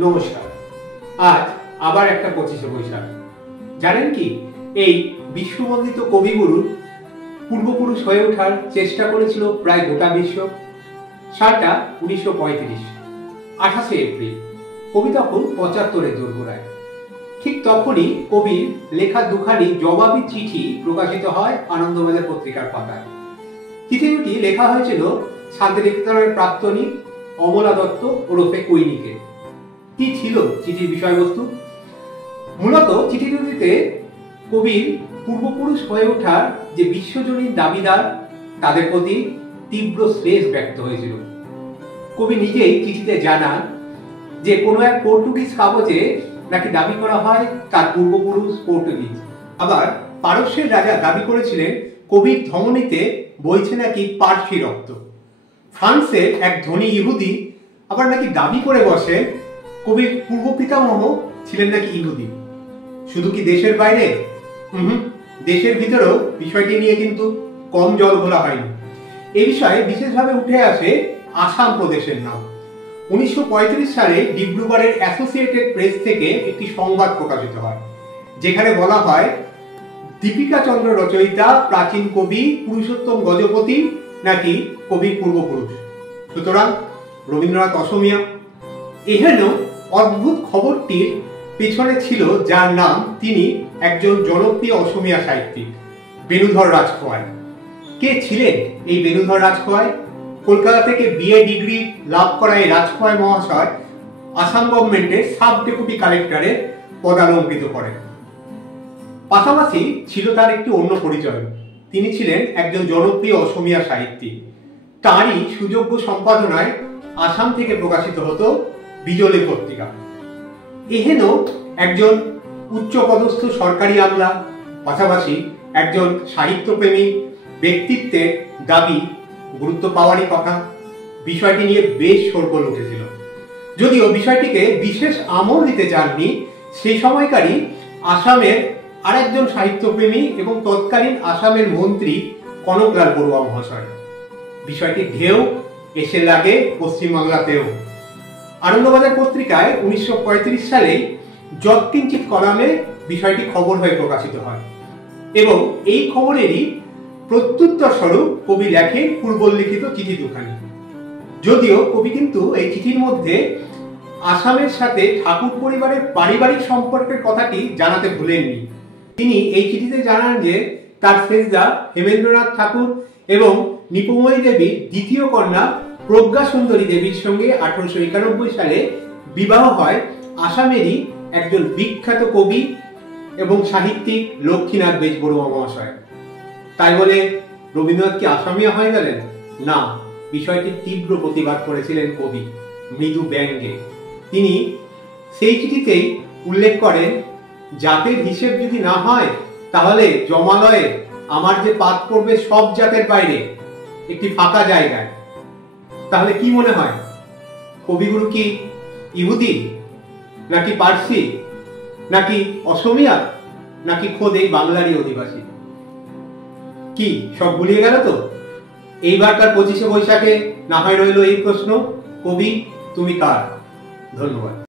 নমস্কার। আজ আবার একটা 25শে বৈশাখ। জানেন কি, এই বিশ্ববন্দিত কবিগুরুর পূর্বপুরুষ হয়ে ওঠার চেষ্টা করেছিল প্রায় গোটা বিশ্ব। সালটা 1935, 28শে এপ্রিল। কবি তখন 75-এর দোরগোড়ায়। ঠিক তখনই কবির লেখা দুখানি জবাবি চিঠি প্রকাশিত হয় আনন্দবাজার পত্রিকার পাতায়। চিঠি দুটি লেখা হয়েছিল শান্তিনিকেতনের প্রাক্তনী অমলা দত্ত ওরফে কৈনিকে। কি ছিল চিঠির বিষয়বস্তু? মূলত চিঠি দুটিতে কবির পূর্বপুরুষ হয়ে ওঠার যে বিশ্বজনীন দাবিদার, তাদের প্রতি তীব্র শ্লেষ ব্যক্ত হয়েছিল। কবি নিজেই চিঠিতে জানান যে কোনো এক পর্তুগিজ কাগজে নাকি দাবি করা হয় তার পূর্বপুরুষ পর্তুগিজ। আবার পারস্যের রাজা দাবি করেছিলেন কবির ধমনীতে বইছে নাকি পার্সি রক্ত। ফ্রান্সের এক ধনী ইহুদি আবার নাকি দাবি করে বসে কবির পূর্ব পিতামহ ছিলেন নাকি ইহুদি। শুধু কি দেশের বাইরে? দেশের ভিতরেও বিষয়টি নিয়ে কিন্তু কম জল ঘোলা হয়নি। এই বিষয়ে বিশেষভাবে উঠে আসে আসাম প্রদেশের নাম। 1935 সালে ডিব্রুগড়ের অ্যাসোসিয়েটেড প্রেস থেকে একটি সংবাদ প্রকাশিত হয়, যেখানে বলা হয় দীপিকা চন্দ্র রচয়িতা প্রাচীন কবি পুরুষোত্তম গজপতি নাকি কবির পূর্বপুরুষ, সুতরাং রবীন্দ্রনাথ অসমীয়া। এহেন অদ্ভুত খবরটির পেছনে ছিল যার নাম, তিনি একজন জনপ্রিয় অসমীয়া সাহিত্যিক, বেণুধর রাজখোয়াই। কে ছিলেন এই বেণুধর রাজখোয়াই? কলকাতা থেকে বিএ ডিগ্রি লাভ করা এই রাজখোয়াই মহাশয় আসাম গভর্নমেন্টের সাব ডেপুটি কালেক্টরের পদালঙ্কিত করেন। পাশাপাশি ছিল তার একটি অন্য পরিচয়, তিনি ছিলেন একজন জনপ্রিয় অসমীয়া সাহিত্যিক। তারই সুযোগ্য সম্পাদনায় আসাম থেকে প্রকাশিত হতো বিজলি পত্রিকা। এহেন একজন উচ্চপদস্থ সরকারি আমলা, পাশাপাশি একজন সাহিত্যপ্রেমী ব্যক্তিত্বের দাবি গুরুত্ব পাওয়ারই কথা। বিষয়টি নিয়ে বেশ শোরগোল উঠেছিল। যদিও বিষয়টিকে বিশেষ আমল দিতে চাননি সেই সময়কারই আসামের আরেকজন সাহিত্যপ্রেমী এবং তৎকালীন আসামের মন্ত্রী কনকলাল বড়ুয়া মহাশয়। বিষয়টি ঢেউ এসে লাগে পশ্চিমবাংলাতেও। আনন্দবাজার পত্রিকায় 1935 সালে যৎকিঞ্চিৎ কলামে বিষয়টি খবর হয়ে প্রকাশিত হয় এবং এই খবরেরই প্রত্যুত্তর স্বরূপ কবি লেখেন পূর্বলিখিত চিঠি দুখানি। যদিও কবি কিন্তু এই চিঠির মধ্যে আসামের সাথে ঠাকুর পরিবারের পারিবারিক সম্পর্কের কথাটি জানাতে ভুলেননি। তিনি এই চিঠিতে জানান যে তার শেষদা হেমেন্দ্রনাথ ঠাকুর এবং নিপময়ী দেবীর দ্বিতীয় কন্যা প্রজ্ঞা সুন্দরী দেবীর সঙ্গে 1891 সালে বিবাহ হয় আসামেরই একজন বিখ্যাত কবি এবং সাহিত্যিক লক্ষ্মীনাথ বেজবড়ুয়া মহাশয়। তাই বলে রবীন্দ্রনাথ কি আসামিয়া হয়ে গেলেন? না, বিষয়টির তীব্র প্রতিবাদ করেছিলেন কবি মৃদু ব্যঙ্গে। তিনি সেই চিঠিতেই উল্লেখ করেন, জাতের হিসেব যদি না হয় তাহলে জমালয়ে আমার যে পাত পড়বে সব জাতের বাইরে একটি ফাঁকা জায়গায়। তাহলে কি মনে হয়, কবিগুরু কি ইহুদি নাকি পার্সি নাকি অসমীয়া নাকি খোদ এই বাংলারই অধিবাসী? কি সব ভুলিয়ে গেল তো? এইবারকার 25শে বৈশাখে না হয় রইল এই প্রশ্ন, কবি তুমি কার? ধন্যবাদ।